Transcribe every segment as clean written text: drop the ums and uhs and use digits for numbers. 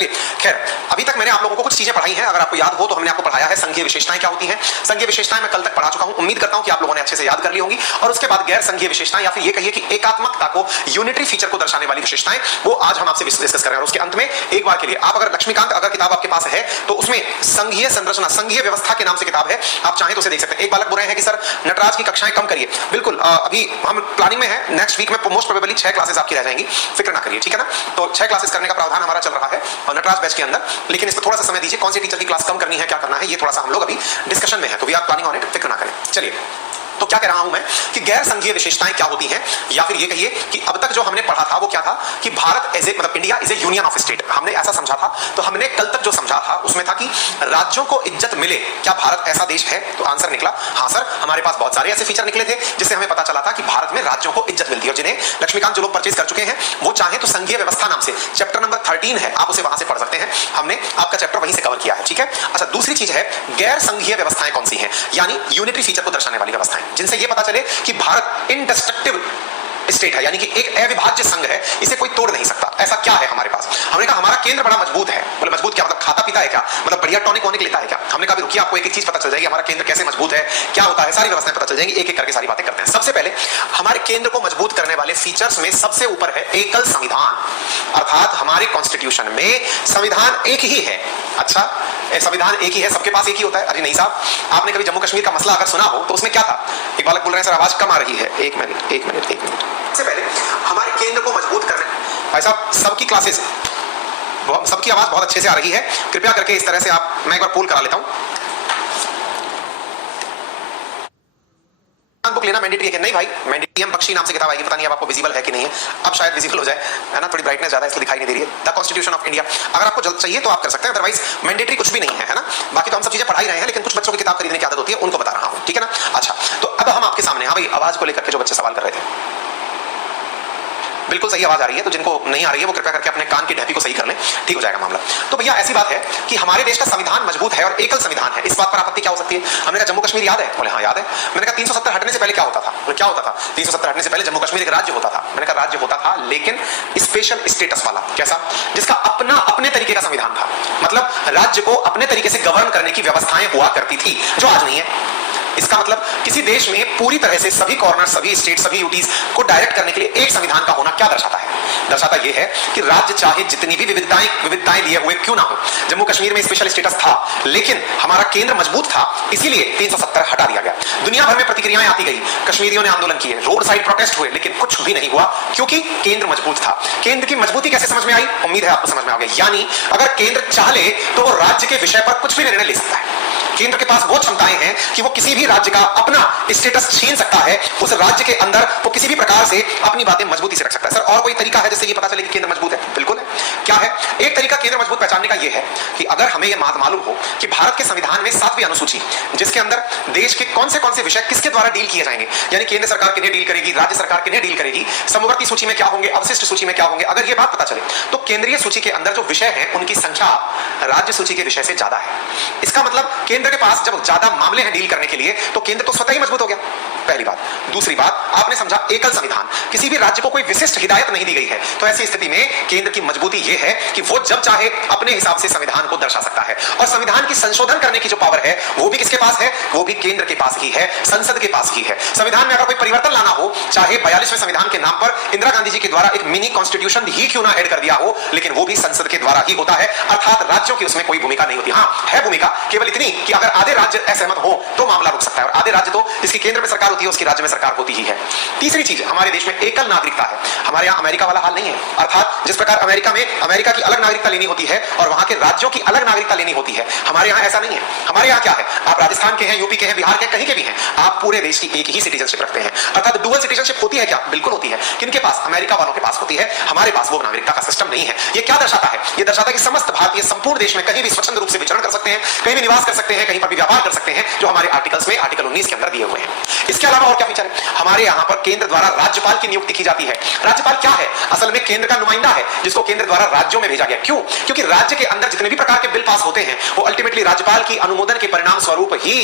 चलिए, खैर अभी तक मैंने आप लोगों को कुछ चीजें पढ़ाई हैं। अगर आपको याद हो तो हमने आपको पढ़ाया है संघीय विशेषताएं क्या होती हैं। संघीय विशेषताएं मैं कल तक पढ़ा चुका हूं, उम्मीद करता हूं कि आप लोगों ने अच्छे से याद कर ली होंगी। और उसके बाद गैर संघीय विशेषताएं या फिर ये कहिए कि एकात्मकता को, यूनिटरी फीचर को दर्शाने वाली विशेषताएं, वो आज हम आपसे डिस्कस कर रहे हैं। और उसके अंत में एक बार के लिए आप अगर लक्ष्मीकांत अगर किताब आपके पास है तो उसमें संघीय संरचना, संघीय व्यवस्था के नाम से किताब है, आप चाहें तो उसे देख सकते हैं। एक बालक बोल रहे हैं कि सर नटराज की कक्षाएं कम करिए। बिल्कुल, अभी हम प्लानिंग में है, नेक्स्ट वीक में मोस्ट प्रोबेबली 6 क्लासेस आपकी रह जाएंगी, फिक्र ना करिए, ठीक है ना। तो 6 क्लासेस करने का प्रावधान हमारा चल रहा है नटराज बैच के अंदर, लेकिन इस पर थोड़ा सा समय दीजिए। कौन सी टीचर की क्लास कम करनी है, क्या करना है, ये थोड़ा सा हम लोग अभी डिस्कशन में है, तो we are planning on it, फिक्र ना करें। चलिए, तो क्या कह रहा हूं मैं कि गैर संघीय विशेषताएं क्या होती हैं, या फिर ये कहिए कि अब तक जो हमने पढ़ा था वो क्या था कि भारत एज ए, मतलब India is A union of state, हमने ऐसा समझा था। तो हमने कल तक जो समझा था उसमें था कि राज्यों को इज्जत मिले, क्या भारत ऐसा देश है? तो आंसर निकला हां सर, हमारे पास बहुत सारे ऐसे फीचर निकले थे जिससे हमें पता चला था कि भारत में राज्यों को इज्जत मिलती है। और जिन्हें लक्ष्मीकांत जो लोग परचेज कर चुके हैं वो चाहे तो संघीय व्यवस्था नाम से चैप्टर नंबर 13 है, आप उसे वहां से पढ़ सकते हैं, हमने आपका चैप्टर वहीं से कवर किया है, ठीक है। अच्छा, दूसरी चीज है गैर संघीय व्यवस्थाएं कौन सी हैं, यानी यूनिटरी फीचर को दर्शाने वाली व्यवस्थाएं, जिनसे ये पता चले कि भारत इंडेस्ट्रक्टिबल स्टेट है, यानी कि एक अविभाज्य संघ है, इसे कोई तोड़ नहीं सकता। ऐसा क्या है हमारे पास? हमने कहा हमारा केंद्र बड़ा मजबूत है। बोले मजबूत क्या मतलब, खाता पीता है क्या, मतलब बढ़िया टॉनिक वॉनिक लेता है क्या? हमने कहा रुकिए, आपको एक एक चीज पता चल जाएगी, हमारा केंद्र कैसे मजबूत है, क्या होता है, सारी व्यवस्थाएं पता चल जाएंगी, एक एक करके सारी बातें करते हैं। सबसे पहले हमारे केंद्र को मजबूत करने वाले फीचर्स में सबसे ऊपर है एकल संविधान, अर्थात हमारे कॉन्स्टिट्यूशन में संविधान एक ही है। अच्छा, संविधान एक ही है, सबके पास एक ही होता है? अरे नहीं साहब, आपने कभी जम्मू कश्मीर का मसला अगर सुना हो तो उसमें क्या था? एक बालक बोल रहे हैं सर आवाज कम आ रही है, एक मिनट। सबसे पहले हमारे केंद्र को मजबूत करने, भाई साहब सबकी क्लासेस, सबकी आवाज बहुत अच्छे से आ रही है, कृपया करके इस तरह से आप, मैं एक बार पोल करा लेता हूं। बुक लेना मैंडेटरी है? नहीं भाई, मैंडेटरी हम बख्शी नाम से किताब आएगी, पता नहीं अब आपको विजिबल है कि नहीं है, अब शायद विजिबल हो जाए, है ना, थोड़ी ब्राइटनेस ज्यादा है इसलिए दिखाई नहीं दे रही है। द कॉन्स्टिट्यूशन ऑफ इंडिया, अगर आपको जल्द चाहिए तो आप कर सकते हैं, अदरवाइज मैंडेटरी कुछ भी नहीं है, है ना। बाकी तो हम सब चीजें पढ़ा ही रहे हैं, लेकिन कुछ बच्चों की किताब खरीदने की आदत होती है, उनको बता रहा हूं, ठीक है ना। अच्छा, तो अब हम आपके सामने, हाँ भाई आवाज को लेकर के जो बच्चे सवाल कर रहे थे, बिल्कुल सही आवाज आ रही है, तो जिनको नहीं आ रही है वो कृपया करके अपने कान की ढैपी को सही कर लें, ठीक हो जाएगा मामला। तो भैया ऐसी बात है कि हमारे देश का संविधान मजबूत है और एकल संविधान है, इस बात पर आपत्ति क्या हो सकती है? हमने कहा जम्मू कश्मीर याद है? बोले हाँ याद है। मैंने कहा 370 हटने से पहले क्या होता था? बोले क्या होता था? 370 हटने से पहले जम्मू कश्मीर एक राज्य होता था। मैंने कहा राज्य होता था, लेकिन स्पेशल स्टेटस वाला, कैसा? जिसका अपने तरीके का संविधान था, मतलब राज्य को अपने तरीके से गवर्न करने की व्यवस्थाएं हुआ करती थी, जो आज नहीं है। इसका मतलब किसी देश में पूरी तरह से सभी कॉर्नर, सभी स्टेट, सभी यूटीज को डायरेक्ट करने के लिए एक संविधान का होना क्या दर्शाता है? दर्शाता यह है कि राज्य चाहे जितनी भी विविधताएं लिए हुए क्यों ना हो, जम्मू कश्मीर में स्पेशल स्टेटस था, लेकिन हमारा केंद्र मजबूत था, इसीलिए 370 हटा दिया गया। दुनिया भर में प्रतिक्रियाएं आती गई, कश्मीरियों ने आंदोलन किए, रोड साइड प्रोटेस्ट हुए, लेकिन कुछ भी नहीं हुआ, क्योंकि केंद्र मजबूत था। केंद्र की मजबूती कैसे समझ में आई? उम्मीद है आपको समझ में आ गया। यानी अगर केंद्र चाहे तो वो राज्य के विषय पर कुछ भी निर्णय ले सकता है। केंद्र के पास वो क्षमताएं हैं कि वो किसी भी राज्य का अपना स्टेटस छीन सकता है, उस राज्य के अंदर वो किसी भी प्रकार से अपनी बातें मजबूती से रख सकता है। सर और कोई तरीका है जिससे ये पता चले कि केंद्र मजबूत है? बिल्कुल है। क्या है एक तरीका केंद्र मजबूत पहचानने का? ये है कि अगर हमें यह मालूम हो कि भारत के संविधान में 7वीं अनुसूची, जिसके अंदर देश के कौन से विषय किसके द्वारा डील किए जाएंगे, यानी केंद्र सरकार किन्हें डील करेगी, राज्य सरकार किन्हें डील करेगी, समवर्ती सूची में क्या होंगे, अवशिष्ट सूची में क्या होंगे, अगर यह बात पता चले तो केंद्रीय सूची के अंदर जो विषय है उनकी संख्या राज्य सूची के विषय से ज्यादा है। इसका मतलब केंद्र के पास जब ज्यादा मामले हैं डील करने के लिए, तो केंद्र तो स्वतः ही मजबूत हो गया, पहली बात। दूसरी बात, आपने समझा एकल संविधान, किसी भी राज्य को कोई विशिष्ट हिदायत नहीं दी गई है, तो ऐसी स्थिति में केंद्र की मजबूती यह है कि वो जब चाहे अपने हिसाब से संविधान को दर्शा सकता है। और संविधान की संशोधन करने की जो पावर है वो भी किसके पास है? वो भी केंद्र के पास ही है, संसद के पास ही है। संविधान में अगर कोई परिवर्तन लाना हो, चाहे 42वें संविधान के नाम पर इंदिरा गांधी जी के द्वारा एक मिनी कॉन्स्टिट्यूशन ही क्यों ना ऐड कर दिया हो, लेकिन वो भी संसद के द्वारा ही होता है, अर्थात राज्यों की उसमें कोई भूमिका नहीं होती। हाँ है भूमिका, केवल इतनी कि अगर आधे राज्य असहमत हो तो मामला रुक सकता है, और आधे राज्य तो जिसकी केंद्र में सरकार होती है उसकी राज्य में सरकार होती ही है। तीसरी चीज, हमारे देश में एकल नागरिकता है। हमारे यहाँ अमेरिका वाला हाल नहीं है, अर्थात जिस प्रकार अमेरिका में अमेरिका की अलग नागरिकता लेनी होती है और वहां के राज्यों की अलग नागरिकता लेनी होती है, हमारे यहाँ ऐसा नहीं है। हमारे यहाँ क्या है, आप राजस्थान के हैं, यूपी के हैं, बिहार के, कहीं के भी हैं, आप पूरे देश की एक ही सिटीजनशिप रखते हैं, अर्थात डुअल सिटीजनशिप होती है क्या? बिल्कुल होती है। किनके पास? अमेरिका वालों के पास होती है, हमारे पास वो नागरिकता का सिस्टम नहीं है। ये क्या दर्शाता है? ये दर्शाता है कि समस्त भारतीय संपूर्ण देश में कहीं भी स्वतंत्र रूप से विचरण कर सकते हैं, कहीं भी निवास कर सकते हैं, कहीं पर भी व्यापार कर सकते हैं, जो हमारे आर्टिकल्स में आर्टिकल 19 के अंदर दिए हुए हैं। इसके अलावा और क्या फीचर है? हमारे यहां पर केंद्र द्वारा राज्यपाल की नियुक्ति की जाती है। राज्यपाल क्या है? असल में केंद्र का नुमाइंदा है, जिसको केंद्र द्वारा राज्यों में भेजा गया। क्यों? क्योंकि राज्य के अंदर जितने भी प्रकार के बिल पास होते हैं वो अल्टीमेटली राज्यपाल की अनुमोदन के परिणाम स्वरूप ही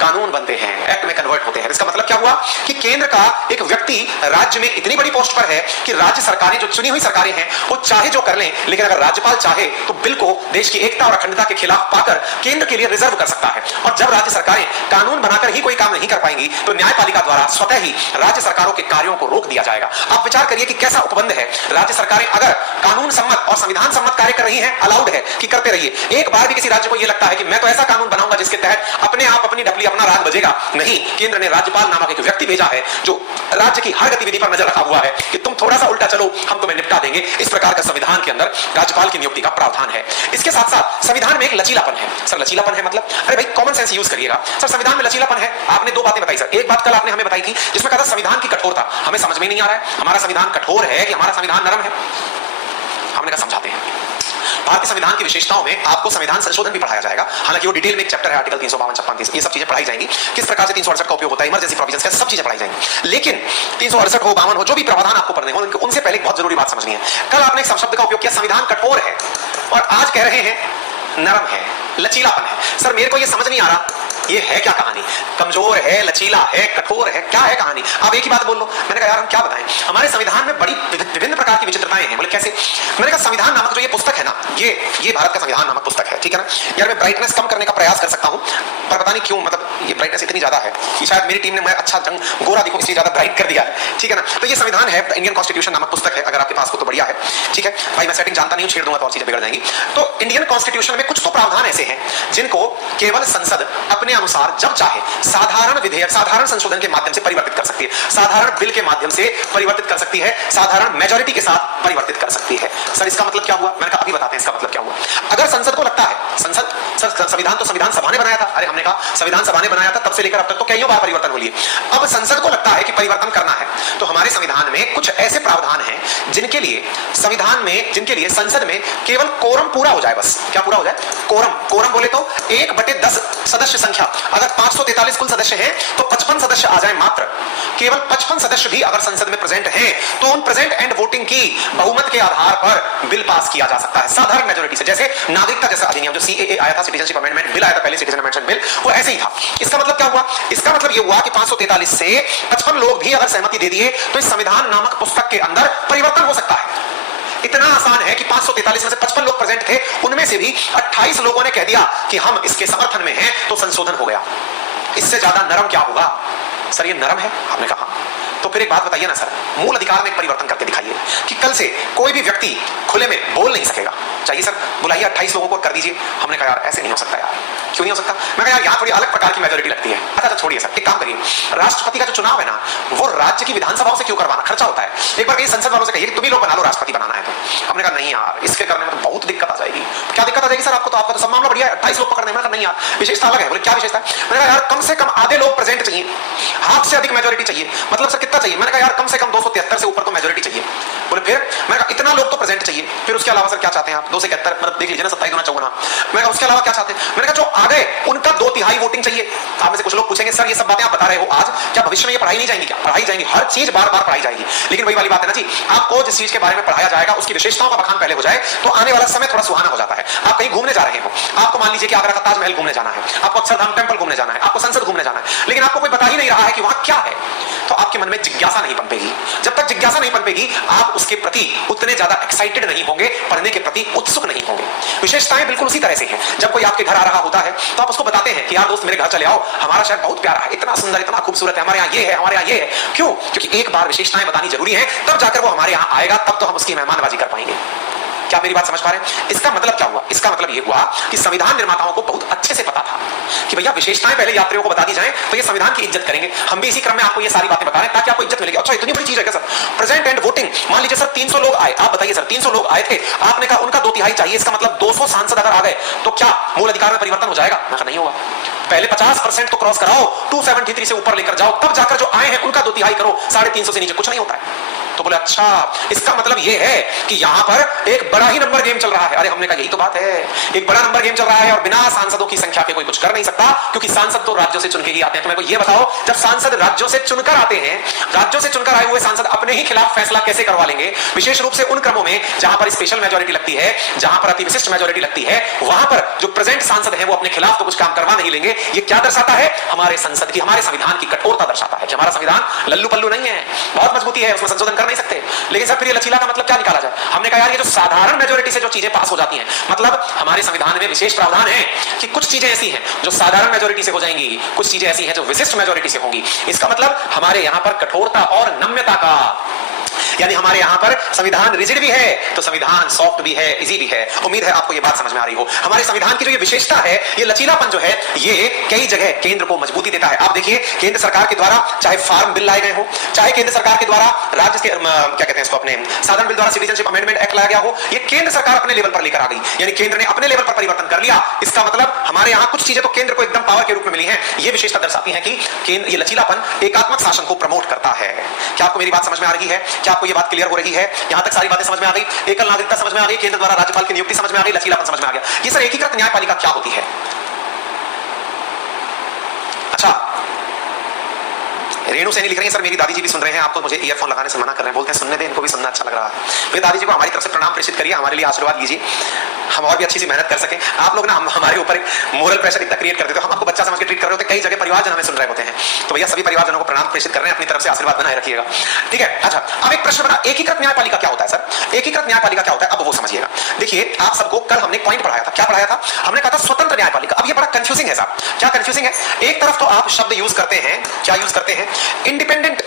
कानून बनते हैं, एक्ट में कन्वर्ट होते हैं। इसका मतलब क्या हुआ कि केंद्र का एक व्यक्ति राज्य में इतनी बड़ी पोस्ट पर है कि राज्य सरकारें, जो चुनी हुई सरकारें हैं, वो चाहे जो कर लें, लेकिन अगर राज्यपाल चाहे तो बिल को देश की एकता और अखंडता के खिलाफ पाकर केंद्र के लिए रिजर्व कर सकता है। और जब राज्य सरकारें कानून बनाकर ही कोई काम नहीं कर पाएंगी तो न्यायपालिका द्वारा स्वतः ही राज्य सरकारों के कार्यों को रोक दिया जाएगा। आप विचार करिए कि कैसा उपबंध है। राज्य सरकारें अगर कानून सम्मत और संविधान सम्मत कार्य कर रही हैं, अलाउड है कि करते रहिए। एक बार भी किसी राज्य को यह लगता है कि मैं तो ऐसा कानून बनाऊंगा जिसके तहत अपने आप अपनी डपली अपना राग बजेगा, नहीं, केंद्र ने राज्यपाल नामक एक व्यक्ति भेजा है जो राज्य की हर गतिविधि पर नजर रखा हुआ है कि तुम थोड़ा सा उल्टा चलो हम तुम्हें निपटा देंगे। इस प्रकार का संविधान के अंदर राज्यपाल की नियुक्ति का प्रावधान है। इसके साथ साथ संविधान में एक लचीलापन है। सर लचीलापन है मतलब? अरे भाई कॉमन सेंस यूज करिएगा। सर संविधान में लचीलापन है, आपने दो बातें बताई सर। एक बात कल आपने हमें बताई थी जिसमें कहा था संविधान की कठोरता। हमें समझ में नहीं आ रहा है हमारा संविधान कठोर है कि हमारा संविधान नरम है। हमने कहा समझाते हैं। भारतीय संविधान की विशेषताओं में आपको संविधान संशोधन भी पढ़ाया जाएगा, हालांकि वो डिटेल में एक चैप्टर है, आर्टिकल 352, 56, ये सब चीजें पढ़ाई जाएंगी। किस प्रकार से 368 का उपयोग होता है, इमरजेंसी प्रोविजंस, कैसे सब चीजें पढ़ाई जाएंगी। लेकिन 368 हो, 52 हो, जो भी प्रावधान आपको पढ़ने हो, उनसे पहले बहुत जरूरी बात समझनी है। कल आपने एक शब्द का उपयोग किया, संविधान कठोर है, और आज कह रहे हैं नरम है, लचीलापन है। सर मेरे को ये समझ नहीं आ रहा ये है क्या कहानी? कमजोर है, लचीला है, कठोर है, क्या है कहानी? आप एक ही बात बोल लो। मैंने कहा यार हम क्या बताएं, हमारे संविधान में बड़ी विभिन्न प्रकार की विचित्रताएं हैं। बोले कैसे? मैंने कहा संविधान नामक जो ये पुस्तक है ना, ये भारत का संविधान नामक पुस्तक है, ठीक है ना यार। मैं ब्राइटनेस कम करने का प्रयास कर सकता हूं, पर पता नहीं क्यों, मतलब ये ब्राइटनेस इतनी ज्यादा है कि शायद मेरी टीम ने मैं अच्छा जंग गोरा दिखूं इसलिए ज्यादा ब्राइट कर दिया है, ठीक है ना। तो ये संविधान है, इंडियन कॉन्स्टिट्यूशन नामक पुस्तक है, अगर आपके पास हो तो बढ़िया है, ठीक है भाई। मैं सेटिंग जानता नहीं हूं, छेड़ दूंगा तो और चीजें बिगड़ जाएंगी। तो इंडियन कॉन्स्टिट्यूशन में कुछ तो प्रावधान ऐसे हैं जिनको केवल संसद अपने अनुसार जब चाहे साधारण विधेयक, साधारण संशोधन के माध्यम से परिवर्तित कर सकती है, साधारण बिल के माध्यम से परिवर्तित कर सकती है, साधारण मेजॉरिटी के साथ परिवर्तित कर सकती है। सर इसका मतलब क्या हुआ? मैंने कहा अभी बताते हैं इसका मतलब क्या हुआ। अगर संसद को लगता है, संसद सर संविधान तो संविधान सभा ने बनाया था, अरे हमने कहा संविधान सभा ने बनाया था, तब से लेकर अब तक तो कईयों बार परिवर्तन हो लिए। अब संसद को लगता है कि परिवर्तन करना है, तो हमारे संविधान में कुछ ऐसे प्रावधान हैं जिनके लिए संविधान में, जिनके लिए संसद में केवल कोरम पूरा हो जाए, बस क्या पूरा हो जाए? कोरम। कोरम बोले तो 1/10 सदस्य संख्या। अगर 543 कुल सदस्य हैं तो 55 सदस्य आ जाए मात्र। केवल 55 सदस्य भी अगर संसद में प्रेजेंट हैं तो उन प्रेजेंट एंड वोटिंग की बहुमत के आधार पर बिल पास किया जा सकता है साधारण मेजॉरिटी से। जैसे नागरिकता जैसा अधिनियम जो सीएए आया था, सिटीजनशिप अमेंडमेंट बिल आया था पहले, सिटीजन अमेंडमेंट बिल, वो ऐसे ही था। इसका मतलब क्या हुआ? इसका मतलब ये हुआ कि 543 से 55 लोग भी अगर सहमति दे दिए तो इस संविधान नामक पुस्तक के अंदर परिवर्तन हो सकता है। इतना आसान है कि 543 में से 55 लोग प्रेजेंट थे, उनमें से भी 28 लोगों ने कह दिया कि हम इसके समर्थन में हैं, तो संशोधन हो गया। इससे ज्यादा नरम क्या होगा? सर ये नरम है, आपने कहा। तो फिर एक बात बताइए ना सर, मूल अधिकार में एक परिवर्तन करके दिखाइए कि कल से कोई भी व्यक्ति खुले में बोल नहीं सकेगा। चाहिए सर, बुलाइए 28 लोगों को कर दीजिए। हमने कहा यार ऐसे नहीं हो सकता यार। क्यों नहीं हो सकता? मैं कहा यार यहाँ थोड़ी अलग प्रकार की मेजॉरिटी लगती है। अच्छा छोड़िए सर, एक काम करिए, राष्ट्रपति का जो चुनाव है ना, वो राज्य की विधानसभाओं से क्यों करवाना? खर्चा होता है। एक बार कहीं संसद वालों से कहिए तुम ही लोग बना लो, राष्ट्रपति बनाना है तो। हमने कहा नहीं यार, इसके करने में तो बहुत दिक्कत आ जाएगी। क्या दिक्कत आ जाएगी सर आपको? तो आपका तो सब मामला बढ़िया है, 28 लोग पकड़ने में। नहीं यार, विशेषता अलग है। बोले क्या विशेषता? मैंने कहा यार कम से कम आधे लोग प्रेजेंट चाहिए, हाफ से अधिक मेजॉरिटी चाहिए। मतलब सर कितना चाहिए? मैंने कहा यार कम से कम 273 से ऊपर तो मेजॉरिटी चाहिए। बोले फिर? मैंने कहा इतना लोग तो प्रेजेंट चाहिए, फिर उसके अलावा सर क्या चाहते हैं आप? 2 से 71, मतलब देख लीजिए ना, 27 गुना 54। मैं कहा उसके अलावा क्या चाहते हैं? मैंने कहा जो आ गए उनका 2/3 वोटिंग चाहिए। आप में से कुछ लोग पूछेंगे सर ये सब बातें आप बता रहे हो आज, क्या भविष्य में ये पढ़ाई नहीं जाएंगी? क्या पढ़ाई जाएंगी, हर चीज बार बार पढ़ाई जाएगी। लेकिन वही वाली बात है ना जी, आपको जिस चीज के बारे में पढ़ाया जाएगा उसकी विशेषताओं का बखान पहले हो जाए तो आने वाला समय थोड़ा सुहाना हो जाता है। आप कहीं घूमने जा रहे हो, आपको मान लीजिए कि आगरा का ताजमहल घूमने जाना है, आपको अक्षरधाम टेंपल घूमने जाना है, आपको संसद घूमने जाना है, लेकिन आपको कोई बता ही नहीं रहा है कि वहां क्या है, तो आपके मन में जिज्ञासा नहीं पनपेगी। जब तक जिज्ञासा नहीं पनपेगी आप उसके प्रति उतने ज्यादा एक्साइटेड नहीं होंगे, पढ़ने के प्रति उत्सुक नहीं होंगे। विशेषताएं बिल्कुल उसी तरह से हैं। जब कोई आपके घर आ रहा होता है तो आप उसको बताते हैं कि यार दोस्त मेरे घर चले आओ, हमारा शहर बहुत प्यारा है, इतना सुंदर, इतना खूबसूरत है, हमारे यहाँ ये है, हमारे यहाँ ये है। क्यों? क्योंकि एक बार विशेषताएं बतानी जरूरी है, तब जाकर वो हमारे यहाँ आएगा, तब तो हम उसकी मेहमानबाजी कर पाएंगे। क्या मेरी बात समझ पा रहे हैं? इसका मतलब क्या हुआ? इसका मतलब ये हुआ कि संविधान निर्माताओं को बहुत अच्छे से पता था कि भैया विशेषताएं पहले यात्रियों को बता दी जाएं तो ये संविधान की इज्जत करेंगे। हम भी इसी क्रम में आपको ये सारी बातें बता रहे हैं ताकि आपको इज्जत मिलेगी। अच्छा इतनी बड़ी चीज है क्या सर? Present and voting. मान लीजिए सर 300 लोग आए, आप बताइए सर 300 लोग आए थे, आपने कहा उनका 2/3 चाहिए, इसका मतलब 200 सांसद अगर आ गए तो क्या मूल अधिकार में परिवर्तन हो जाएगा? नहीं होगा। पहले 50% तो क्रॉस कराओ, 273 से ऊपर लेकर जाओ, तब जाकर जो आए हैं उनका 2/3 करो, 350 से नीचे कुछ नहीं होता है। तो बोले अच्छा, इसका मतलब ये है कि यहां पर एक बड़ा ही नंबर गेम चल रहा है। अरे हमने कहा यही तो बात है, एक बड़ा नंबर गेम चल रहा है और बिना सांसदों की संख्या के कोई कुछ कर नहीं सकता, क्योंकि सांसद तो राज्यों से चुनके ही आते हैं। तो मेरे को ये बताओ, जब सांसद राज्यों से चुनकर आते हैं, राज्यों से चुनकर आए हुए सांसद अपने ही खिलाफ फैसला कैसे करवा लेंगे, विशेष रूप से उन क्रमों में जहां पर स्पेशल मेजोरिटी लगती है, जहां पर अति विशिष्ट मेजोरिटी लगती है, वहां पर जो प्रेजेंट सांसद है वो अपने खिलाफ तो कुछ काम करवा नहीं लेंगे। ये क्या दर्शाता है? हमारे संसद की, हमारे संविधान की कठोरता दर्शाता है कि हमारा संविधान लल्लू पल्लू नहीं है, बहुत मजबूती है, उसमें संशोधन कर नहीं सकते। लेकिन सर फिर ये लचीला का मतलब क्या निकाला जाए? हमने कहा यार ये जो साधारण मेजोरिटी से जो चीजें पास हो जाती हैं, मतलब हमारे संविधान में विशेष प्रावधान है कि कुछ चीजें ऐसी हैं जो साधारण मेजोरिटी से हो जाएंगी, कुछ चीजें ऐसी हैं जो विशिष्ट मेजोरिटी से होंगी। इसका मतलब हमारे यहां पर कठोरता और नम्यता का, यानी हमारे यहां पर संविधान रिजिड भी है तो संविधान सॉफ्ट भी है, इजी भी है। उम्मीद है आपको ये बात समझ में आ रही हो। हमारे संविधान की जो ये विशेषता है, ये लचीलापन जो है, ये कई जगह केंद्र को मजबूती देता है। आप देखिए केंद्र सरकार के द्वारा चाहे फार्म बिल लाए गए हो, चाहे केंद्र सरकार के द्वारा राज्य के क्या कहते हैं इसको, अपने साधारण बिल द्वारा सिटीजनशिप अमेंडमेंट एक्ट लाया गया हो, ये केंद्र सरकार अपने लेवल पर लेकर आ गई, यानी केंद्र ने अपने लेवल पर परिवर्तन कर लिया। इसका मतलब हमारे यहां कुछ चीजें तो केंद्र को एकदम पावर के रूप में मिली है। ये विशेषता दर्शाती है कि केंद्र, ये लचीलापन एकात्मक शासन को प्रमोट करता है। क्या आपको मेरी बात समझ में आ रही है? क्या आपको ये बात क्लियर हो रही है? यहां तक सारी बातें समझ में आ गई, एकल नागरिकता समझ में आ गई, केंद्र द्वारा राज्यपाल की नियुक्ति समझ में आ गई, लचीलापन समझ में आ गया। ये सर एकीकृत न्यायपालिका क्या होती है? अच्छा, रेणु सैनी लिख रही है सर मेरी दादी जी भी सुन रहे हैं, आप तो मुझे ईयरफोन लगाने से मना कर रहे हैं, बोलते हैं सुनने दें, इनको भी सुनना अच्छा लग रहा है। मेरी दादी जी को हमारी तरफ से प्रणाम प्रेषित करिए, हमारे लिए आशीर्वाद लीजिए, हम और भी अच्छी सी मेहनत कर सकें। आप लोग ना हमारे ऊपर एक मोरल प्रेशर इतना क्रिएट कर देते हो, हम आपको बच्चा समझ के ट्रीट कर रहे होते हैं, कई जगह परिवारजन हमें सुन रहे होते हैं, तो भैया सभी परिवारजनों को प्रणाम प्रेषित कर रहे हैं, अपनी तरफ से आशीर्वाद बनाए रखिएगा, ठीक है। अच्छा, अब एक प्रश्न बना, एकीकृत न्यायपालिका क्या होता है सर? एकीकृत न्यायपालिका क्या होता है, अब वो समझिएगा। देखिए आप सबको कल हमने पॉइंट पढ़ाया था, क्या पढ़ाया था? हमने कहा था स्वतंत्र न्यायपालिका। अब ये बड़ा कंफ्यूजिंग है साहब, क्या कंफ्यूजिंग है? एक तरफ तो आप शब्द यूज करते हैं, क्या यूज करते हैं? इंडिपेंडेंट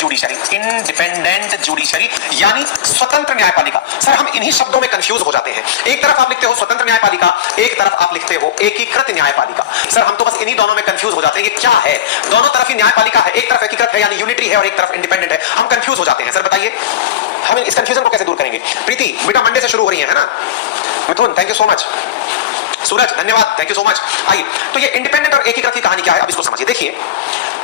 जुडिशरी, इंडिपेंडेंट जुडिशरी यानी स्वतंत्र न्यायपालिका। सर हम इन्हीं शब्दों में कंफ्यूज हो जाते हैं, एक तरफ आप लिखते हो स्वतंत्र न्यायपालिका, एक तरफ आप लिखते हो एकीकृत न्यायपालिका। सर हम तो बस इन्हीं दोनों में कंफ्यूज हो जाते हैं, ये क्या है? दोनों तरफ ही न्यायपालिका है, एक तरफ एकीकृत है यानी यूनिटरी है और एक तरफ इंडिपेंडेंट है, हम कंफ्यूज हो जाते हैं। सर बताइए हम इस कंफ्यूजन को कैसे दूर करेंगे? प्रीति बेटा मंडे से शुरू हो रही है ना? मिथुन थैंक यू सो मच, सूरज धन्यवाद, थैंक यू सो मच। आइए तो ये इंडिपेंडेंट और एकीकृत की कहानी क्या है, अब इसको समझिए। देखिए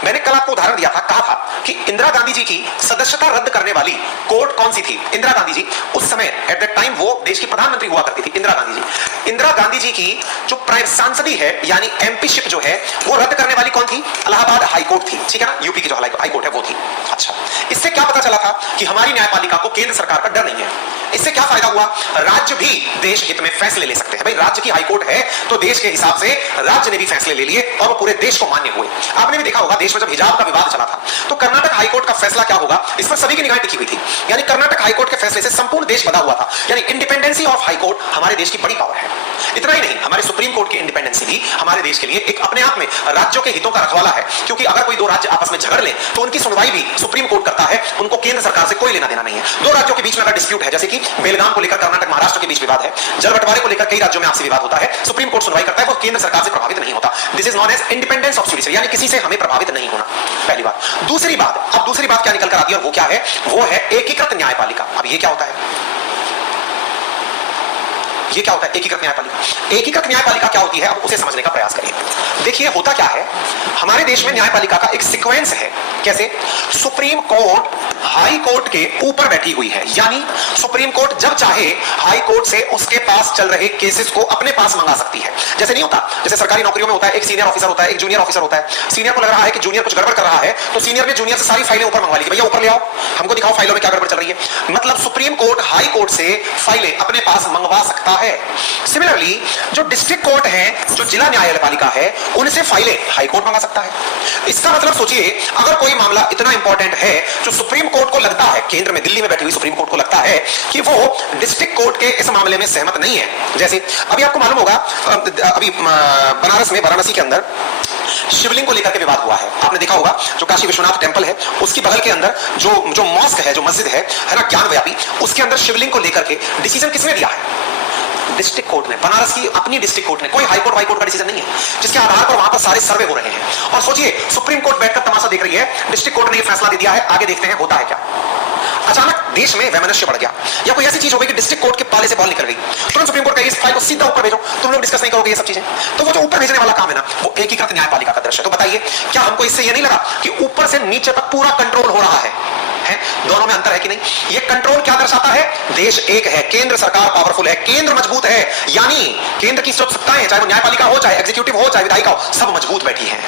मैंने कल आपको उदाहरण दिया था, कहा था कि इंदिरा गांधी जी की सदस्यता रद्द करने वाली कोर्ट कौन सी थी? इंदिरा गांधी जी उस समय एट दैट टाइम वो देश की प्रधानमंत्री हुआ करती थी। इंदिरा गांधी जी की जो प्राइम सांसदी है यानी एमपीशिप जो है वो रद्द करने वाली कौन थी? इलाहाबाद हाई कोर्ट थी, ठीक है ना, यूपी की जो हाई कोर्ट है वो थी। अच्छा, इससे क्या पता चला था कि हमारी न्यायपालिका को केंद्र सरकार का डर नहीं है। इससे क्या फायदा हुआ? राज्य भी देश हित में फैसले ले सकते हैं। भाई राज्य की हाईकोर्ट है तो देश के हिसाब से राज्य ने भी फैसले ले लिए और वो पूरे देश को मान्य हुए। आपने भी देखा होगा देश में जब हिजाब का विवाद चला था तो कर्नाटक हाईकोर्ट का फैसला क्या होगा, इस पर सभी की निगाहें टिकी हुई थी, यानी कर्नाटक हाईकोर्ट के फैसले से संपूर्ण देश बधा हुआ था। यानी इंडिपेंडेंसी ऑफ हाईकोर्ट हमारे देश की बड़ी पावर है। इतना ही नहीं, हमारे सुप्रीम कोर्ट की इंडिपेंडेंसी भी हमारे देश के लिए एक अपने आप में राज्यों के हितों का रखवाला है, क्योंकि अगर कोई दो राज्य आपस में झगड़ ले तो उनकी सुनवाई भी सुप्रीम कोर्ट करता है, उनको केंद्र सरकार से कोई लेना देना नहीं है। दो राज्यों के बीच में अगर डिस्प्यूट है, जैसे कि बेलगाम को लेकर कर्नाटक महाराष्ट्र के बीच विवाद है, जल बंटवारे को लेकर कई राज्यों में आपसी विवाद होता है, सुप्रीम कोर्ट सुनवाई करता है, वो केंद्र सरकार से प्रभावित नहीं होता। This is known as independence of judiciary, यानी किसी से हमें प्रभावित नहीं होना, पहली बात। दूसरी बात, अब दूसरी बात क्या निकल कर आती है और वो क्या है? वो है एकीकृत न्यायपालिका। अब ये क्या होता है? ये क्या होता है एकीकृत न्यायपालिका? एकीकृत न्यायपालिका क्या होती है, अब उसे समझने का प्रयास करिए। देखिए होता क्या है, हमारे देश में न्यायपालिका का एक सीक्वेंस है। कैसे? सुप्रीम कोर्ट हाई कोर्ट के ऊपर बैठी हुई है, यानी सुप्रीम कोर्ट जब चाहे हाई कोर्ट से उसके पास चल रहे केसेस को अपने पास मंगा सकती है। जैसे नहीं होता, जैसे सरकारी नौकरियों में होता है, एक सीनियर ऑफिसर होता है, एक जूनियर ऑफिसर होता है। सीनियर को लग रहा है कि जूनियर कुछ गड़बड़ कर रहा है तो सीनियर ने जूनियर से सारी फाइलें ऊपर मंगवा ली कि भैया ऊपर ले आओ, हमको दिखाओ फाइलों में क्या गड़बड़ चल रही है। मतलब सुप्रीम कोर्ट हाई कोर्ट से फाइलें अपने पास मंगवा सकता है। सिमिलरली जो डिस्ट्रिक्ट कोर्ट है, जो जिला न्यायपालिका है, उनसे फाइलें हाई कोर्ट मंगा सकता है। इसका मतलब सोचिए, अगर कोई मामला इतना इंपॉर्टेंट है जो सुप्रीम कोर्ट को लगता है, केंद्र में दिल्ली में बैठी हुई सुप्रीम कोर्ट को लगता है कि वो डिस्ट्रिक्ट कोर्ट के इस मामले में सहमत नहीं है। जैसे अभी आपको मालूम होगा, अभी बनारस में, वाराणसी के अंदर शिवलिंग को लेकर के विवाद हुआ है। आपने देखा होगा जो काशी विश्वनाथ टेंपल है उसकी बगल के अंदर जो मॉस्क है, जो मस्जिद है ना, ज्ञान व्यापी, उसके अंदर शिवलिंग को लेकर के डिसीजन किसने दिया है? डिस्ट्रिक्ट कोर्ट ने, बनारस की अपनी डिस्ट्रिक्ट कोर्ट ने। कोई हाई कोर्ट वाई कोर्ट का डिसीजन नहीं है, जिसके आधार पर वहां पर सारे सर्वे हो रहे हैं। और सोचिए सुप्रीम कोर्ट बैठकर तमाशा देख रही है, डिस्ट्रिक्ट कोर्ट ने यह फैसला दे दिया है, आगे देखते हैं होता है क्या। अचानक देश में वैमनस्य बढ़ गया, या कोई ऐसी चीज हो गई कि डिस्ट्रिक्ट कोर्ट के पाले से बॉल निकल गई, तुरंत सुप्रीम कोर्ट कहेगी इस फाइल को सीधा ऊपर भेजो, तुम लोग डिस्कस नहीं करोगे ये सब चीजें। तो वो जो ऊपर भेजने वाला काम है ना, वो एकीकृत न्यायपालिका का दृश्य। तो बताइए क्या हमको इससे ये नहीं लगा कि ऊपर से नीचे तक पूरा कंट्रोल हो रहा है है, दोनों में अंतर है कि नहीं? ये कंट्रोल क्या दर्शाता है? देश एक है, केंद्र सरकार पावरफुल है, केंद्र मजबूत है, यानी केंद्र की सब सत्ताएं, चाहे वो न्यायपालिका हो, चाहे एग्जीक्यूटिव हो, चाहे विधायिका हो, सब मजबूत बैठी है।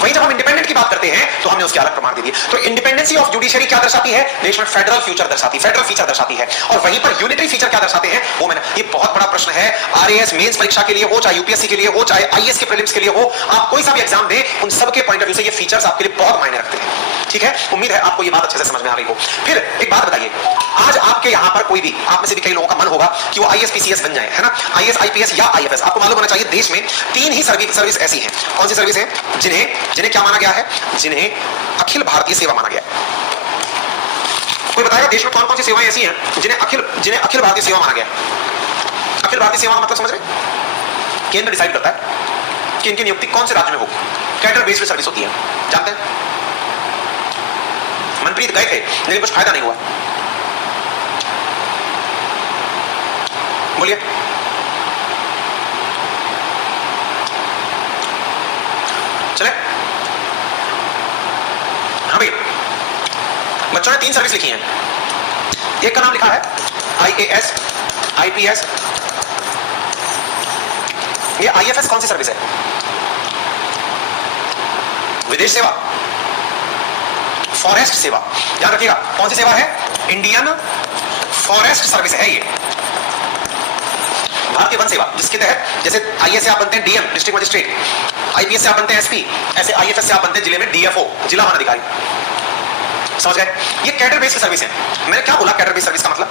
वहीं जब हम इंडिपेंडेंट की बात करते हैं तो हमने उसके अलग प्रमाण दे दिए। तो इंडिपेंडेंसी ऑफ जुडिशरी क्या दर्शाती है? देश में फेडरल फ्यूचर दर्शाती है, फेडरल फीचर दर्शाती है। और वहीं पर यूनिटरी फीचर क्या दर्शाते हैं वो मैंने, ये बहुत बड़ा प्रश्न है, आरएएस मेंस परीक्षा के लिए हो, चाहे यूपीएससी के लिए हो, चाहे आईएएस के प्रीलिम्स के लिए हो, आप कोई सा भी एग्जाम दें, उन सबके पॉइंट ऑफ व्यू से ये फीचर्स आपके लिए बहुत मायने रखते हैं। ठीक है, उम्मीद है आपको ये बात अच्छे से समझ में आ गई हो। फिर एक बात बताइए, आज आपके यहां पर कोई भी, आप में से भी कई लोगों का मन होगा कि वो आईएएस पीसीएस बन जाए, है ना, आईएएस आईपीएस या आईएफएस। आपको मालूम होना चाहिए देश में 3 ही सर्विस ऐसी हैं। कौन सी सर्विस है? जिन्हें क्या माना गया है? जिन्हें अखिल भारतीय सेवा माना गया। कोई बताएगा देश में कौन कौन सी सेवाएं ऐसी हैं जिन्हें अखिल भारतीय सेवा माना गया? अखिल भारतीय सेवा का मतलब समझ रहे? केंद्र डिसाइड करता है कि इनकी नियुक्ति कौन से राज्य में होगी, कैडर बेस्ड सर्विस होती है, जानते हैं? मनप्रीत गए थे लेकिन कुछ फायदा नहीं हुआ। बोलिए। चले? हाँ भाई, बच्चों ने 3 सर्विस लिखी हैं। एक का नाम लिखा है आईएएस, आईपीएस। ये आईएफएस कौन सी सर्विस है? विदेश सेवा, फॉरेस्ट सेवा। याद रखिएगा कौन सी सेवा है? इंडियन फॉरेस्ट सर्विस है ये, भारतीय वन सेवा, जिसके तहत जैसे आईएएस से आप बनते हैं डीएम, डिस्ट्रिक्ट मजिस्ट्रेट, आईपीएस से आप बनते हैं एसपी, ऐसे आईएफएस से आप बनते हैं जिले में डीएफओ, जिला वन अधिकारी। समझ गए? ये कैडर बेस्ड सर्विस है। मैंने क्या बोला कैडर बेस्ड सर्विस का मतलब?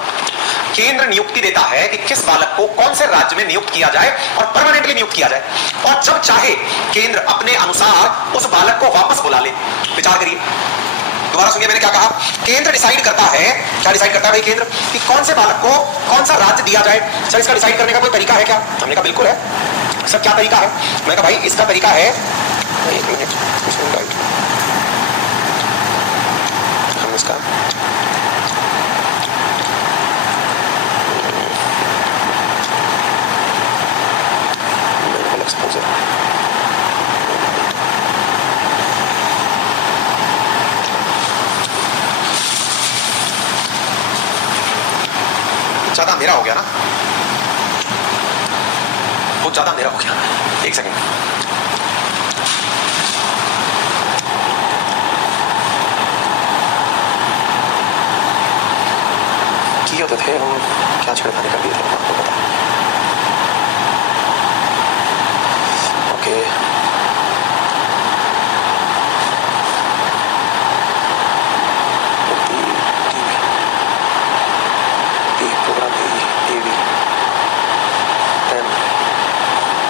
केंद्र नियुक्ति देता है कि किस बालक को कौन से राज्य में नियुक्त किया जाए और परमानेंटली नियुक्त किया जाए, और जब चाहे केंद्र अपने अनुसार उस बालक को वापस बुला ले। विचार करिए, दोबारा सुनिए मैंने क्या कहा। केंद्र डिसाइड करता है, क्या डिसाइड करता है भाई केंद्र, कि कौन से बालक को कौन सा राज्य दिया जाए। सर इसका डिसाइड करने का कोई तरीका है क्या? हमने कहा बिल्कुल है। सर क्या तरीका है? मैंने कहा भाई इसका तरीका है, एक मिनट, हम इसका एक्सपोजर, ज्यादा अंधेरा हो गया ना, बहुत ज्यादा अंधेरा हो गया। एक सेकंड, किए होते थे हम, क्या छेड़खानी कर दिए थे आपको पता? ओके,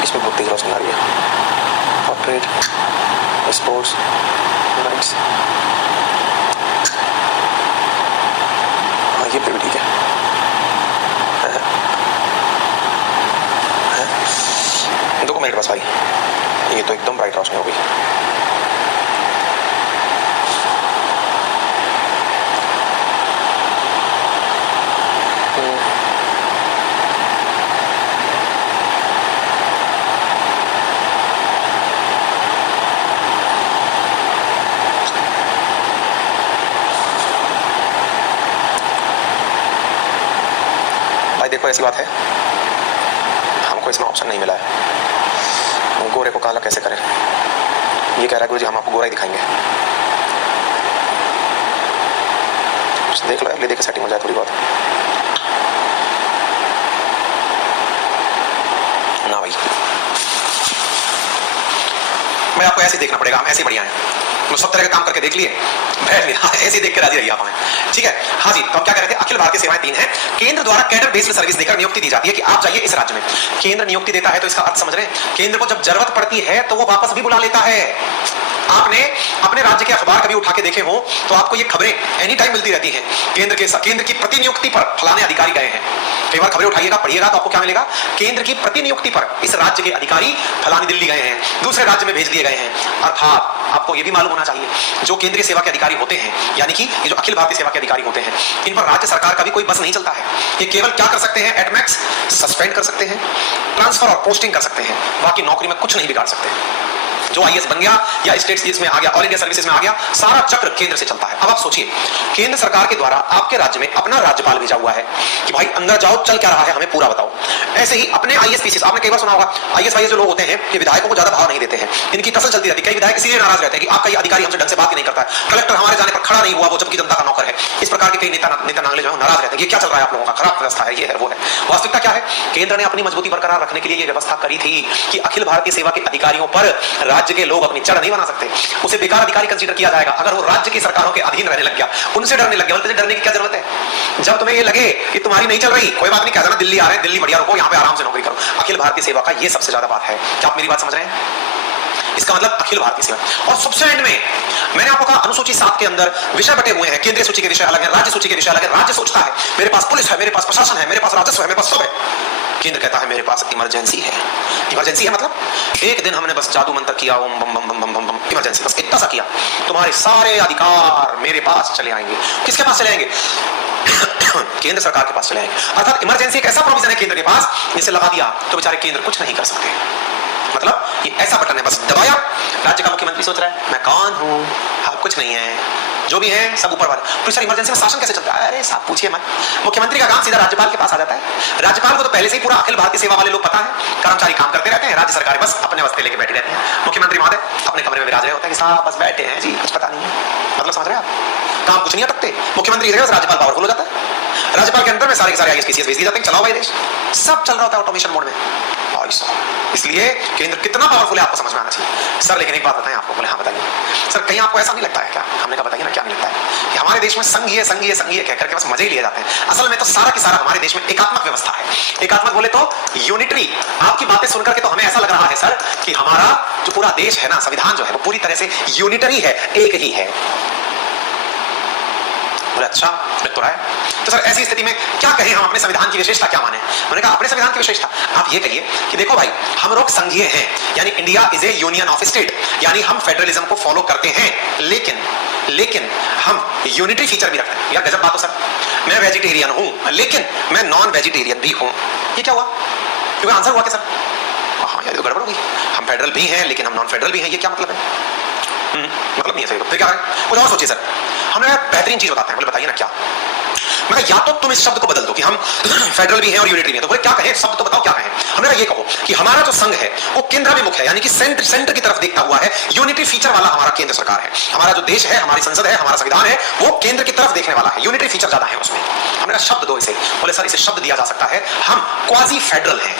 इसमें बहुत तेज रोशनी आ रही है। ऑपरेट स्पोर्ट्स लाइट्स, हाँ ये भी ठीक है। दो मिनट बस भाई, ये तो एकदम ब्राइट रोशनी हो गई। देखो ऐसी बात है, हमको इसमें ऑप्शन नहीं मिला है गोरे को काला कैसे करें। ये कह रहा है गुरुजी हम आपको गोरा ही दिखाएंगे। देख लो अगले देख सेटिंग हो जाए थोड़ी बहुत ना भाई। मैं आपको ऐसे देखना पड़ेगा, हम ऐसे बढ़िया हैं, तो सब तरह के काम करके देख लिए, बैठ लिया, ऐसे देख के राजी रहिए आप हमें। ठीक है, हाँ जी। तो हम क्या कह रहे थे? अखिल भारतीय सेवाएं 3 हैं। केंद्र द्वारा कैडर बेस्ड सर्विस देकर नियुक्ति दी जाती है कि आप जाइए इस राज्य में। केंद्र नियुक्ति देता है तो इसका अर्थ समझ रहे हैं, केंद्र को जब जरूरत पड़ती है तो वो वापस भी बुला लेता है। आपने अपने राज्य के अखबार कभी उठा के देखे हो तो आपको ये खबरें एनी टाइम मिलती रहती हैं। केंद्र की प्रतिनियुक्ति पर फलाने अधिकारी गए हैं। कई बार खबरें उठाइएगा, पढ़िएगा तो आपको क्या मिलेगा? केंद्र की प्रतिनियुक्ति पर इस राज्य के अधिकारी फलानी दिल्ली गए हैं, दूसरे राज्य में भेज दिए गए हैं। अर्थात आपको यह भी मालूम होना चाहिए, जो केंद्रीय सेवा के अधिकारी होते हैं, यानी कि ये जो अखिल भारतीय सेवा के अधिकारी होते हैं, इन पर राज्य सरकार का भी कोई बस नहीं चलता है। ये केवल क्या कर सकते हैं? एट मैक्स सस्पेंड कर सकते हैं, ट्रांसफर और पोस्टिंग कर सकते हैं, बाकी नौकरी में कुछ नहीं बिगाड़ सकते। जो आईएएस बन गया या स्टेट्स जिसमें आ गया, ऑल इंडिया सर्विसेज में आ गया, सारा चक्र केंद्र से चलता है। अब आप सोचिए, केंद्र सरकार के द्वारा आपके राज्य में अपना राज्यपाल भेजा हुआ है कि भाई अंदर जाओ, चल क्या रहा है हमें पूरा बताओ। ऐसे ही अपने आईएएस पीसीएस, आपने कई बार सुना होगा, आईएएस वाईएएस जो लोग होते हैं ये विधायकों को ज्यादा भाव नहीं देते हैं, इनकी टसल चलती रहती है। कई विधायक इसलिए नाराज रहते हैं कि आपका ये अधिकारी हमसे ढंग से बात ही नहीं करता है, कलेक्टर हमारे जाने पर खड़ा नहीं हुआ, वो जबकि जनता का नौकर है। इस प्रकार के कई नेता नांगले जो है नाराज रहते हैं, ये क्या चल रहा है आप लोगों का, खराब व्यवस्था है, ये है वो है। वास्तविकता क्या है, केंद्र ने अपनी मजबूती बरकरार रखने के लिए ये व्यवस्था करी थी कि अखिल भारतीय सेवा के अधिकारियों पर राज्य के लोग अपनी चढ़ नहीं बना सकते, उसे बेकार अधिकारी कंसीडर किया जाएगा अगर वो राज्य की सरकारों के अधीन रहने लग गया, उनसे डरने लग गया। बोलते डरने की क्या जरूरत है, जब तुम्हें ये लगे कि तुम्हारी नहीं चल रही, कोई बात नहीं, कह देना दिल्ली आ रहे हैं, दिल्ली बढ़िया रुको, यहाँ पे आराम से नौकरी करो। अखिल भारतीय सेवा का ये सबसे ज्यादा बात है। क्या आप मेरी बात समझ रहे हैं? इसका मतलब अखिल भारतीय सेवा। और सबसे एंड में मैंने आपको कहा अनुसूची 7 के अंदर विषय बटे हुए हैं, केंद्रीय सूची के विषय अलग है, राज्य सूची के विषय अलग है। राज्य सोचता है मेरे पास पुलिस है, मेरे पास प्रशासन है, मेरे पास राजस्व है, मेरे पास सब है। केंद्र कहता है मेरे पास इमरजेंसी है। इमरजेंसी है मतलब एक दिन हमने बस जादू मंत्र किया, ओम बम बम बम बम बम बम, इमरजेंसी, बस इतना सा किया, तुम्हारे सारे अधिकार मेरे पास चले आएंगे। किसके पास चले आएंगे? केंद्र सरकार के पास चले आएंगे। अर्थात इमरजेंसी एक ऐसा प्रोविजन है केंद्र के पास, जिसे लगा दिया तो बेचारे केंद्र कुछ नहीं कर सकते। मतलब ये ऐसा बटन है, बस दबाया, राज्य का मुख्यमंत्री सोच रहा है मैं कौन हूं, आप कुछ नहीं है, जो भी है सब ऊपर वाला। तो सर इमरजेंसी में शासन कैसे चलता है? अरे साहब पूछिए मत, मुख्यमंत्री का काम सीधा राज्यपाल के पास आ जाता है। राज्यपाल को तो पहले से ही पूरा अखिल भारतीय सेवा वाले लोग पता है, कर्मचारी काम करते रहते हैं, राज्य सरकार बस अपने वस्ते लेके बैठे रहते हैं। मुख्यमंत्री महोदय अपने कमरे में विराज रहे होते हैं कि साहब बस बैठे हैं जी, कुछ पता नहीं है। मतलब समझ रहे हैं आप, काम कुछ नहीं अटकते। मुख्यमंत्री बस राज्यपाल पावरफुल हो जाता है, राज्यपाल के अंदर में सारे के सारे आईएएस पीसीएस भेज दिए जाते हैं, चलाओ भाई देश, सब चल रहा होता है ऑटोमेशन मोड में। इसलिए केंद्र कितना पावरफुल है आपको समझ में आना चाहिए। सर लेकिन एक बात बताएं आपको, बोले हाँ बताइए। सर कहीं आपको ऐसा नहीं लगता है क्या? हमने कहा बताइए ना, क्या नहीं लगता है कि हमारे देश में संघीय संघीय संघीय कह करके बस मजे ही लिए जाते हैं। असल में तो सारा की सारा हमारे देश में एकात्मक व्यवस्था है। एकात्मक बोले तो यूनिटरी। आपकी बातें सुनकर के तो हमें ऐसा लग रहा है सर कि हमारा जो पूरा देश है ना, संविधान जो है वो पूरी तरह से यूनिटरी है, एक ही है। बोले अच्छा लग तो रहा है। तो सर ऐसी स्थिति में क्या कहें हम, अपने संविधान की विशेषता क्या माने? मैंने कहा अपने संविधान की विशेषता आप ये कहिए कि देखो भाई हम लोग संघीय हैं, यानी India is A union of state, यानी हम फेडरलिज्म को फॉलो करते हैं, लेकिन हम यूनिटरी फीचर भी रखते हैं। यार गजब बात हो सर, मैं वेजिटेरियन हूं लेकिन मैं नॉन वेजिटेरियन भी हूं। ये क्या हुआ? क्योंकि आंसर हुआ क्या सर? हाँ यार गड़बड़ होगी, हम फेडरल भी हैं लेकिन हम नॉन फेडरल भी हैं, ये क्या मतलब है? मतलब नहीं है सही। फिर क्या करें? कुछ और सोचिए सर, हमें बेहतरीन चीज बताते हैं। बोले बताइए ना क्या? मैं या तो तुम इस शब्द को बदल दो कि हम फेडरल भी हैं और यूनिटरी भी हैं, तो बोले क्या कहें, शब्द तो बताओ क्या कहें। हमें ये कहो कि हमारा जो संघ है वो केंद्राभिमुख है, यानी कि सेंटर की तरफ देखता हुआ है, यूनिटरी फीचर वाला हमारा केंद्र सरकार है। हमारा जो देश है, हमारी संसद है, हमारा संविधान है, वो केंद्र की तरफ देखने वाला है, यूनिटरी फीचर ज्यादा है उसमें। हमने कहा शब्द दो इसे। बोले सर इसे शब्द दिया जा सकता है, हम क्वाजी फेडरल हैं,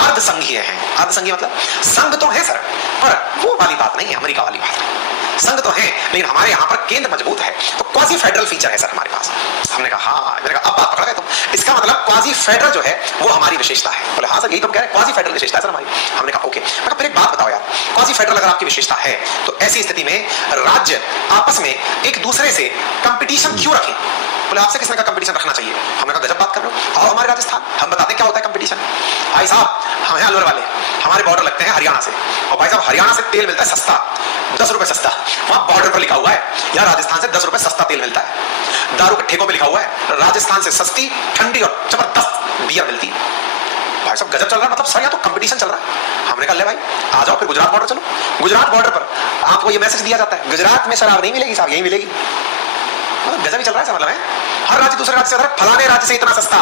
अर्ध संघीय हैं। अर्ध संघीय मतलब संघ तो है सर, पर वो वाली बात नहीं है, अमेरिका वाली बात है। संघ तो है लेकिन हमारे यहाँ पर केंद्र मजबूत है, तो क्वाजी फेडरल फीचर है सर हमारे पास। हमने कहा हाँ, मैंने कहा अब बात पकड़ गए तुम। इसका मतलब क्वाजी फेडरल जो है वो हमारी विशेषता है। बोले हाँ सर यही तुम कह रहे हैं, क्वाजी फेडरल विशेषता है सर हमारी। हमने कहा ओके। मैं कहा फिर एक बात बताओ यार, क्वाजी फेडरल अगर आपकी विशेषता है तो ऐसी स्थिति में राज्य आपस में एक दूसरे से कंपटीशन क्यों रखें? बोले आपसे किसने कहा कंपटीशन रखना चाहिए? हमने कहा गजब बात कर रहे हो, आओ हमारे राजस्थान, हम बताते क्या होता है कंपटीशन। भाई साहब हम हैं अलवर वाले, हमारे बॉर्डर लगते हैं हरियाणा से, और भाई साहब हरियाणा से तेल मिलता है सस्ता, 10 रुपए सस्ता, वहां बॉर्डर पर लिखा हुआ है यार राजस्थान से 10 रुपए सस्ता तेल मिलता है। दारू के ठेकों पे लिखा हुआ है राजस्थान से सस्ती ठंडी और जबरदस्त बियर मिलती है। भाई साहब गजब चल रहा है, मतलब सर यहाँ तो कंपटीशन चल रहा है। हमने कहा ले भाई आ जाओ फिर गुजरात बॉर्डर चलो। गुजरात बॉर्डर पर आपको ये मैसेज दिया जाता है गुजरात में शराब नहीं मिलेगी साहब, यही मिलेगी। मतलब गजब ही चल रहा है, मतलब है हर राज्य दूसरे राज्य से, फलाने राज्य से इतना सस्ता।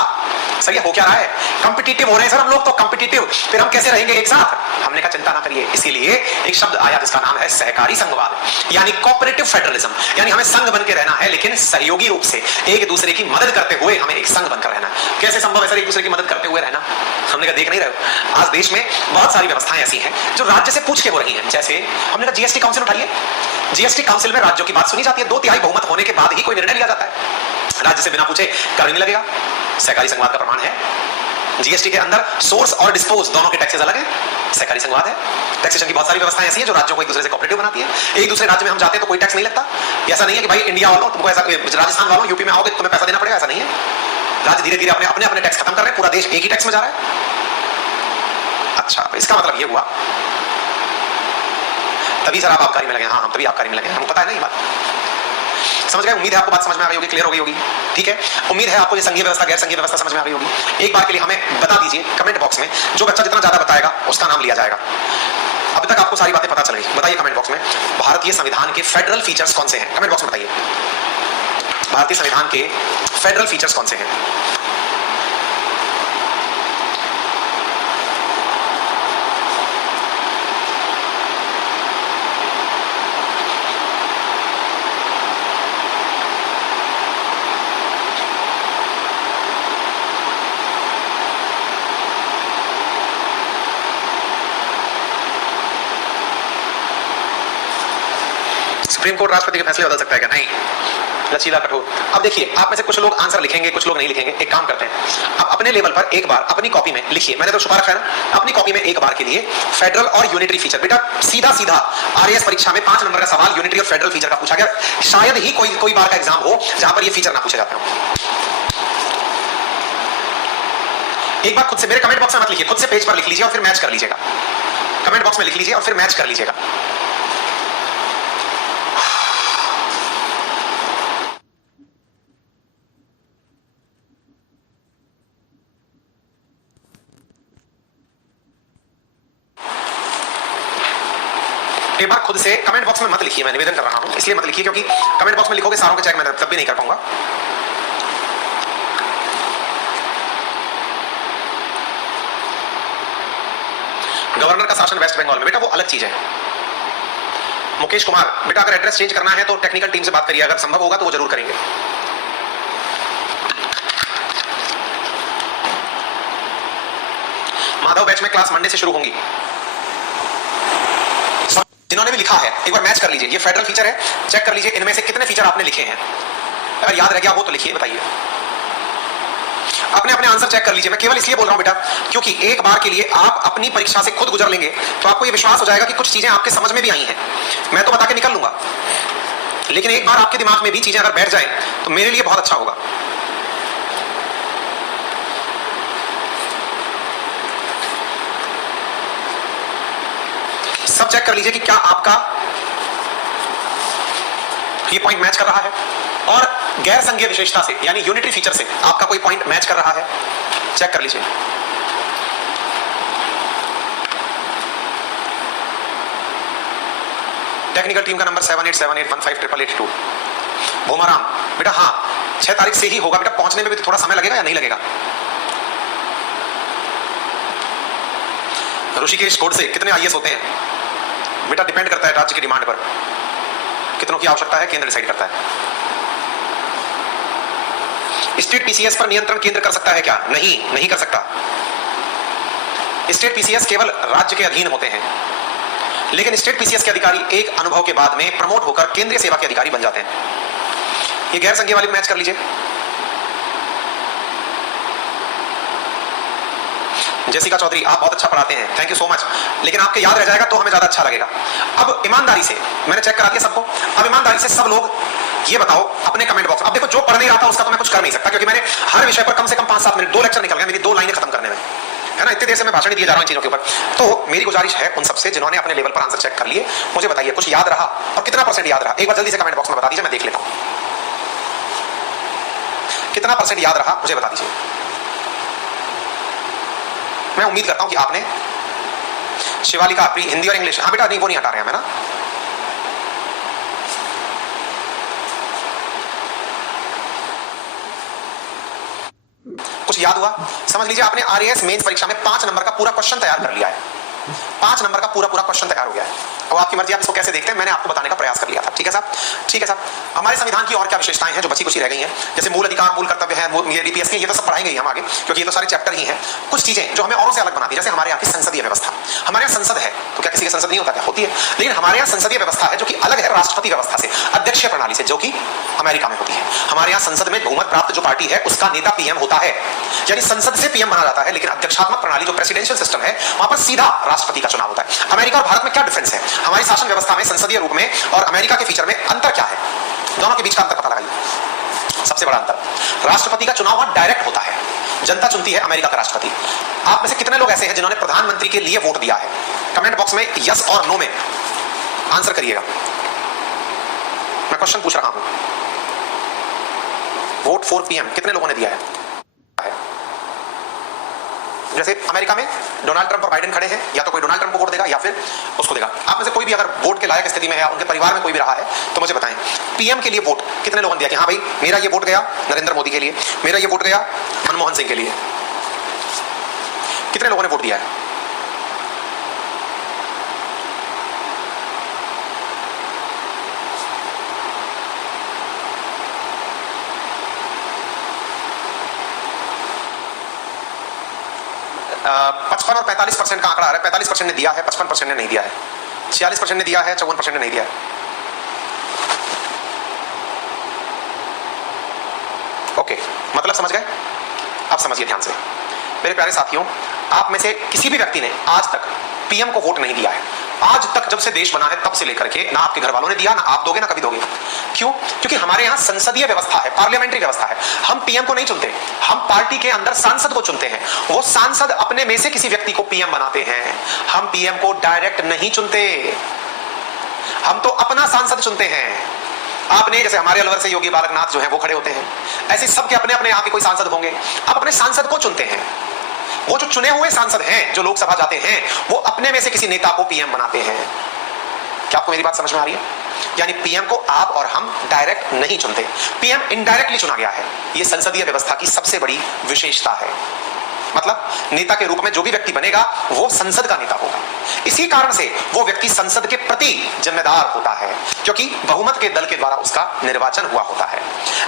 सर ये हो क्या रहा है? कंपिटिटिव हो रहे हैं सर हम लोग तो, कंपिटिटिव। फिर हम कैसे रहेंगे एक साथ? हमने कहा चिंता ना करिए, इसीलिए एक शब्द आया जिसका नाम है सहकारी संघवाद, यानी कोऑपरेटिव फेडरलिज्म। यानी हमें संघ बन के रहना है लेकिन सहयोगी रूप से एक दूसरे की मदद करते हुए हमें एक संघ बनकर रहना है। कैसे संभव है सर एक दूसरे की मदद करते हुए रहना? हमने कहा देख नहीं रहे आज देश में बहुत सारी व्यवस्थाएं ऐसी हैं जो राज्य से पूछ के हो रही हैं। जैसे हमने कहा जीएसटी काउंसिल उठाइए, जीएसटी काउंसिल में राज्यों की बात सुनी जाती है, 2/3 बहुमत होने के बाद ही कोई निर्णय लिया जाता है। राज्य से बिना पूछे कर नहीं लगेगा, सहकारी संघवाद का प्रमाण है। जीएसटी के अंदर सोर्स और डिस्पोज दोनों के टैक्सेस अलग है, सहकारी संघवाद है। टैक्सेशन की बहुत सारी व्यवस्थाएं ऐसी हैं जो राज्यों को एक दूसरे से कोऑपरेटिव बनाती है। एक दूसरे राज्य में हम जाते हैं तो कोई टैक्स नहीं लगता। ऐसा नहीं है कि भाई इंडिया वालों तुमको ऐसा, राजस्थान वालों यूपी में आओगे तुम्हें पैसा देना पड़ेगा, ऐसा नहीं है। राज्य धीरे धीरे अपने अपने टैक्स खत्म कर रहे हैं, पूरा देश एक ही टैक्स में जा रहा है। अच्छा इसका मतलब ये हुआ तभी सर आप आबकारी में लगे। हाँ हम तभी आबकारी में लगे, हमको पता है ना ये बात। समझ गए? उम्मीद है आपको बात समझ में आ गई होगी, क्लियर हो गई होगी। ठीक है, उम्मीद है आपको ये संघीय व्यवस्था गैर संघीय व्यवस्था समझ में आ गई होगी। एक बार के लिए हमें बता दीजिए कमेंट बॉक्स में, जो बच्चा जितना ज्यादा बताएगा उसका नाम लिया जाएगा। अब तक आपको सारी बातें पता चल गई। बताइए कमेंट बॉक्स में भारतीय संविधान के फेडरल फीचर्स कौन से हैं? कमेंट बॉक्स में बताइए भारतीय संविधान के फेडरल फीचर्स कौन से हैं? सुप्रीम कोर्ट राष्ट्रपति के फैसले बदल सकता है क्या? नहीं। लचीला कठोर। अब देखिए, आप में से कुछ लोग आंसर लिखेंगे, कुछ लोग नहीं लिखेंगे। एक काम करते हैं, आप अपने लेवल पर एक बार अपनी कॉपी में लिखिए। मैंने तो छुपा रखा है ना, अपनी कॉपी में एक बार के लिए फेडरल और यूनिटरी फीचर। बेटा सीधा सीधा आरएएस परीक्षा में 5 नंबर का सवाल यूनिटरी और फेडरल फीचर का पूछा गया। शायद ही कोई बार का एग्जाम हो जहां पर ये फीचर ना पूछे जाते हो। एक बार खुद से, मेरे कमेंट बॉक्स में मत लिखिए, खुद से पेज पर लिख लीजिए और फिर मैच कर लीजिएगा। कमेंट बॉक्स में लिख लीजिए और फिर मैच कर लीजिएगा। एक बार खुद से कमेंट बॉक्स में मत लिखिए, मैं निवेदन कर रहा हूं, इसलिए मत लिखिए क्योंकि कमेंट बॉक्स में लिखोगे सारों के चेक मैं तब भी नहीं कर पाऊंगा। गवर्नर का शासन वेस्ट बंगाल में, बेटा वो अलग चीज है। मुकेश कुमार, बेटा अगर एड्रेस चेंज करना है तो टेक्निकल टीम से बात करिए, अगर संभव होगा तो वो जरूर करेंगे। माधव बैच में क्लास मंडे से शुरू होंगी। जिन्होंने भी लिखा है एक बार मैच कर लीजिए, ये फेडरल फीचर है, चेक कर लीजिए इनमें से कितने फीचर आपने लिखे हैं। अगर याद रह गया हो तो लिखिए, बताइए। अपने अपने आंसर चेक कर लीजिए। मैं केवल इसलिए बोल रहा हूं बेटा क्योंकि एक बार के लिए आप अपनी परीक्षा से खुद गुजर लेंगे तो आपको ये विश्वास हो जाएगा कि कुछ चीजें आपके समझ में भी आई हैं। मैं तो बता के निकल लूंगा, लेकिन एक बार आपके दिमाग में भी चीजें अगर बैठ जाए तो मेरे लिए बहुत अच्छा होगा। सब चेक कर लीजिए कि क्या आपका ये पॉइंट मैच कर रहा है और गैर संघीय विशेषता से यानी यूनिटरी फीचर से आपका कोई पॉइंट मैच कर रहा है। चेक कर लीजिए। टेक्निकल टीम का नंबर 7878158882। भूमाराम, बेटा हाँ 6 तारीख से ही होगा बेटा, पहुंचने में भी थोड़ा समय लगेगा या नहीं लगेगा? ऋषिकेश कोड से कितने आईएएस होते हैं? बेटा डिपेंड करता है राज्य की डिमांड पर, कितनों की आवश्यकता है केंद्र डिसाइड करता है। स्टेट पीसीएस पर नियंत्रण केंद्र कर सकता है क्या? नहीं, नहीं कर सकता। स्टेट पीसीएस केवल राज्य के अधीन होते हैं, लेकिन स्टेट पीसीएस के अधिकारी एक अनुभव के बाद में प्रमोट होकर केंद्रीय सेवा के अधिकारी बन जाते हैं। ये गैर संघीय वाली मैच कर लीजिए। जेसिका चौधरी, आप बहुत अच्छा पढ़ाते हैं, थैंक यू सो मच, लेकिन आपके याद रह जाएगा तो हमें ज्यादा अच्छा लगेगा। अब ईमानदारी से मैंने चेक करा दिया सबको, अब ईमानदारी से सब लोग ये बताओ अपने कमेंट बॉक्स। अब देखो जो पढ़ नहीं रहा था उसका तो मैं कुछ कर नहीं सकता क्योंकि मैंने हर विषय पर कम से कम 5-7 मिनट, 2 लेक्चर निकल गए मेरी 2 लाइनें खत्म करने में, है ना। इतनी देर से मैं भाषण दिए जा रहा हूं इन चीजों के ऊपर। तो मेरी गुजारिश है उन सबसे जिन्होंने अपने लेवल पर आंसर चेक कर लिए, मुझे बताइए कुछ याद रहा और कितना परसेंट याद रहा? एक बार जल्दी से कमेंट बॉक्स में बता दीजिए, मैं देख लेता हूं कितना परसेंट याद रहा, मुझे बता दीजिए। मैं उम्मीद करता हूं कि आपने शिवालिका प्री हिंदी और इंग्लिश, हाँ बेटा नहीं वो नहीं हटा रहे हैं मैं ना। कुछ याद हुआ? समझ लीजिए आपने आरएएस मेंस परीक्षा में 5 नंबर का पूरा क्वेश्चन तैयार कर लिया है। 5 नंबर का पूरा क्वेश्चन तैयार हो गया है। अब आपकी मर्जी, आप इसको कैसे देखते हैं, मैंने आपको बताने का प्रयास कर लिया था। ठीक है साहब, ठीक है साहब। हमारे संविधान की और क्या विशेषताएं हैं जो बची कुछ रह गई हैं? जैसे मूल अधिकार, मूल कर्तव्य है, ये डीपीएस के, ये तो सब पढ़ाएंगे हम आगे क्योंकि ये तो सारे चैप्टर ही हैं। कुछ चीजें जो हमें औरों से अलग बनाती है, जैसे हमारे यहाँ की संसदीय व्यवस्था। हमारे यहाँ संसद है तो क्या किसी की संसद नहीं होता? क्या होती है, लेकिन हमारे यहाँ संसदीय व्यवस्था है जो कि अलग है राष्ट्रपति व्यवस्था से, अध्यक्षीय प्रणाली से, जो कि अमेरिका में होती है। हमारे यहाँ संसद में बहुमत प्राप्त जो पार्टी है उसका नेता पीएम होता है, यानी संसद से पीएम बना जाता है, लेकिन अध्यक्षात्मक प्रणाली जो प्रेसिडेंशियल सिस्टम है वहां पर सीधा राष्ट्रपति का चुनाव होता है। अमेरिका और भारत में क्या डिफरेंस है? हमारी शासन व्यवस्था में संसदीय रूप में और अमेरिका के फीचर में अंतर क्या है? दोनों के बीच का अंतर पता लगाइए। सबसे बड़ा अंतर, राष्ट्रपति का चुनाव वहां डायरेक्ट होता है, जनता चुनती है अमेरिका का राष्ट्रपति। आप में से कितने लोग ऐसे हैं जिन्होंने प्रधानमंत्री के लिए वोट दिया है? कमेंट बॉक्स में यस और नो में आंसर करिएगा। मैं क्वेश्चन पूछ रहा हूं, वोट फॉर पीएम कितने लोगों ने दिया है? जैसे अमेरिका में डोनाल्ड ट्रंप और बाइडेन खड़े हैं, या तो कोई डोनाल्ड ट्रंप को वोट देगा या फिर उसको देगा। आप में से कोई भी अगर वोट के लायक स्थिति में है, उनके परिवार में कोई भी रहा है, तो मुझे बताएं पीएम के लिए वोट कितने लोगों ने दिया कि हाँ भाई मेरा ये वोट गया नरेंद्र मोदी के लिए, मेरा ये वोट गया मनमोहन सिंह के लिए? कितने लोगों ने वोट दिया है? पचपन और 45% का आंकड़ा आ रहा है। 45% ने दिया है, 55% ने नहीं दिया है, 46% ने दिया है, 54% ने नहीं दिया है। ओके, मतलब समझ गए? अब समझिए ध्यान से मेरे प्यारे साथियों, आप में से किसी भी व्यक्ति ने आज तक पीएम को वोट नहीं दिया है। आज तक जब से देश बना है तब से लेकर के ना आपके घर वालों ने दिया, ना आप दोगे, ना कभी दोगे। क्यों? क्योंकि हमारे यहां संसदीय व्यवस्था है, पार्लियामेंट्री व्यवस्था है। हम पीएम को नहीं चुनते, हम पार्टी के अंदर सांसद को चुनते हैं। वो सांसद अपने में से किसी व्यक्ति को पीएम बनाते हैं। हम पीएम को डायरेक्ट नहीं चुनते, हम तो अपना सांसद चुनते हैं। आपने जैसे हमारे अलवर से योगी बालकनाथ जो है वो खड़े होते हैं, ऐसे सबके अपने अपने यहाँ के कोई सांसद होंगे। आप अपने सांसद को चुनते हैं। वो जो चुने हुए सांसद हैं, जो लोकसभा जाते हैं, वो अपने में से किसी नेता को पीएम बनाते हैं। क्या आपको मेरी बात समझ में आ रही है? यानी पीएम को आप और हम डायरेक्ट नहीं चुनते, पीएम इनडायरेक्टली चुना गया है। यह संसदीय व्यवस्था की सबसे बड़ी विशेषता है। मतलब नेता के रूप में जो भी व्यक्ति बनेगा वो संसद का नेता होगा। इसी कारण से वो व्यक्ति संसद के प्रति जिम्मेदार होता है, क्योंकि बहुमत के दल के द्वारा उसका निर्वाचन हुआ होता है।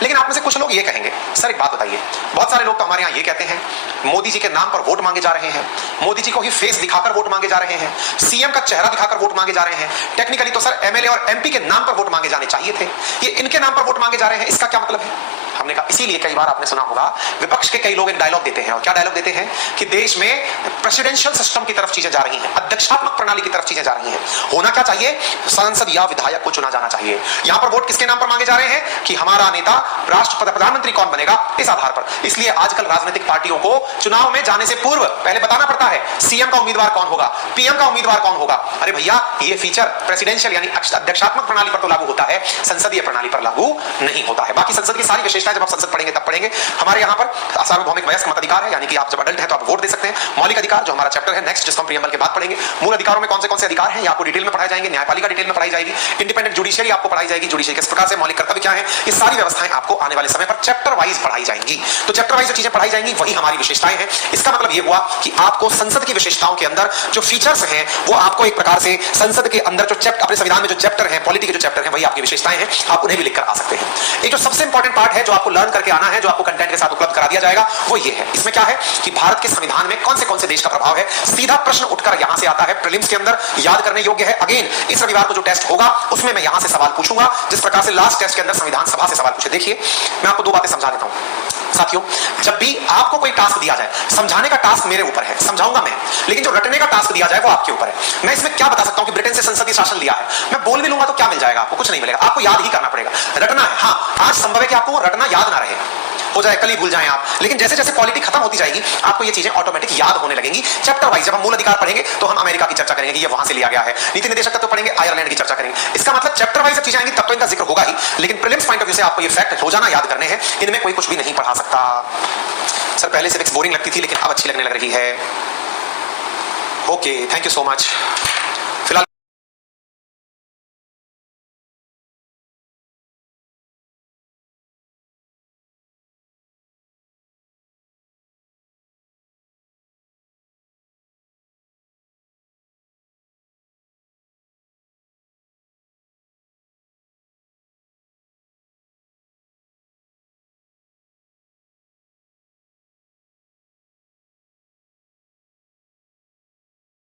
लेकिन आप में से कुछ लोग ये कहेंगे, सर एक बात बताइए, बहुत सारे लोग तो हमारे यहाँ ये कहते हैं मोदी जी के नाम पर वोट मांगे जा रहे हैं, मोदी जी को ही फेस दिखाकर वोट मांगे जा रहे हैं, सीएम का चेहरा दिखाकर वोट मांगे जा रहे हैं। टेक्निकली तो सर एमएलए और एमपी के नाम पर वोट मांगे जाने चाहिए थे, ये इनके नाम पर वोट मांगे जा रहे हैं, इसका क्या मतलब है? हमने कहा इसीलिए कई बार आपने सुना होगा विपक्ष के कई लोग एक डायलॉग देते हैं। और क्या डायलॉग देते हैं? कि देश में प्रेसिडेंशियल सिस्टम की तरफ चीजें जा रही हैं, अध्यक्षात्मक प्रणाली की तरफ चीजें जा रही हैं। होना क्या चाहिए? सांसद या विधायक को चुना जाना चाहिए। यहां पर वोट किसके नाम पर मांगे जा रहे हैं? कि हमारा नेता राष्ट्रपति प्रधानमंत्री कौन बनेगा, इस आधार पर। इसलिए आजकल राजनीतिक पार्टियों को चुनाव में जाने से पूर्व पहले बताना पड़ता है सीएम का उम्मीदवार कौन होगा, पीएम का उम्मीदवार कौन होगा। अरे भैया, ये फीचर प्रेसिडेंशियल यानी अध्यक्षात्मक प्रणाली पर तो लागू होता है, संसदीय प्रणाली पर लागू नहीं होता है। बाकी संसद की सारी विशेषताएं जब आप संसद पढ़ेंगे तब पढ़ेंगे। हमारे यहाँ पर सार्वभौमिक वयस्क मताधिकार है, यानी कि आप जब अडल्ट हैं तो आप वोट दे सकते हैं। मौलिक अधिकार जो हमारा चैप्टर है नेक्स्ट, जिसको हम प्रीएम्बल के बाद पढ़ेंगे। मूल अधिकारों में कौन से अधिकार हैं, ये आपको डिटेल में पढ़ाए जाएंगे। न्यायपालिका डिटेल में पढ़ाई जाएगी। इंडिपेंडेंट जुडिशियरी आपको पढ़ाई जाएगी, जुडिशियरी किस प्रकार से, मौलिक कर्तव्य क्या है, ये सारी व्यवस्थाएं आपको आने वाले समय पर चैप्टर वाइज पढ़ाई जाएंगी। तो चैप्टर वाइज जो चीजें पढ़ाई जाएंगी वही हमारी विशेषताएं हैं। इसका मतलब ये हुआ कि आपको संसद की विशेषताओं के अंदर जो फीचर्स हैं वो आपको एक प्रकार से संसद के अंदर जो चैप्टर, अपने संविधान में जो चैप्टर है, पॉलिटी के जो चैप्टर है, वही आपकी विशेषताएं हैं। आप उन्हें भी लिखकर आ सकते हैं। एक जो सबसे इंपॉर्टेंट पार्ट है जो आपको लर्न करके आना है, जो आपको कंटेंट के साथ उपलब्ध करा दिया जाएगा, वो ये है। इसमें क्या है कि भारत के संविधान में कौन से देश का प्रभाव है। सीधा प्रश्न उठकर यहां से आता है, प्रीलिम्स के अंदर याद करने योग्य है। अगेन इस रविवार को जो टेस्ट होगा उसमें मैं यहां से सवाल पूछूंगा, जिस प्रकार से लास्ट टेस्ट के अंदर संविधान सभा से सवाल पूछे। देखिए मैं आपको दो बातें समझा देता हूं साथियों। जब भी आपको कोई टास्क दिया जाए, समझाने का टास्क मेरे ऊपर है, समझाऊंगा मैं, लेकिन जो रटने का टास्क दिया जाए वो आपके ऊपर है। मैं इसमें क्या बता सकता हूं कि ब्रिटेन से संसदीय शासन लिया है, मैं बोल भी लूंगा तो क्या मिल जाएगा आपको? कुछ नहीं मिलेगा। आपको याद ही करना पड़ेगा, रटना है। हाँ, आज संभव है कि आपको रटना याद ना रहे, हो जाए, कल ही भूल जाएं आप, लेकिन जैसे जैसे पॉलिटी खत्म होती जाएगी आपको ये चीजें ऑटोमेटिक याद होने लगेंगी। चैप्टर वाइज जब हम मूल अधिकार पढ़ेंगे तो हम अमेरिका की चर्चा करेंगे कि ये वहां से लिया गया है, नीति निर्देशक तत्व पढ़ेंगे, आयरलैंड की चर्चा करेंगे। इसका मतलब चैप्टर वाइज जब चीजें आएंगी तब तो इनका जिक्र होगा ही, लेकिन प्रीलिम्स पॉइंट ऑफ व्यू से आपको ये फैक्ट रोजाना याद करने हैं। इनमें कोई कुछ भी नहीं पढ़ा सकता। सर पहले सिविक्स बोरिंग लगती थी लेकिन अब अच्छी लगने लग रही है। Okay, thank you so much.